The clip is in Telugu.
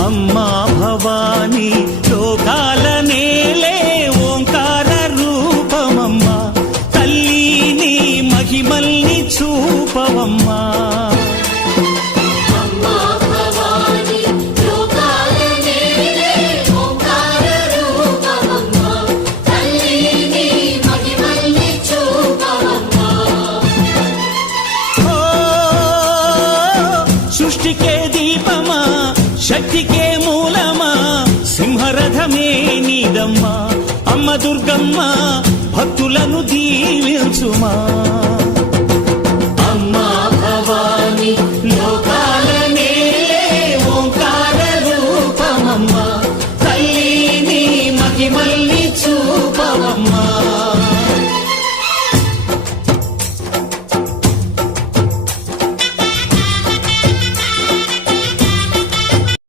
అమ్మా భవానీ లోకాల నేలే ఓంకార రూపమమ్మా తల్లి నీ మహిమల్ని చూపవమ్మా సృష్టికే దీపమా శక్తికే మూలమా సింహరథమే నీదమ్మా అమ్మ దుర్గమ్మ భక్తులను దీవించుమా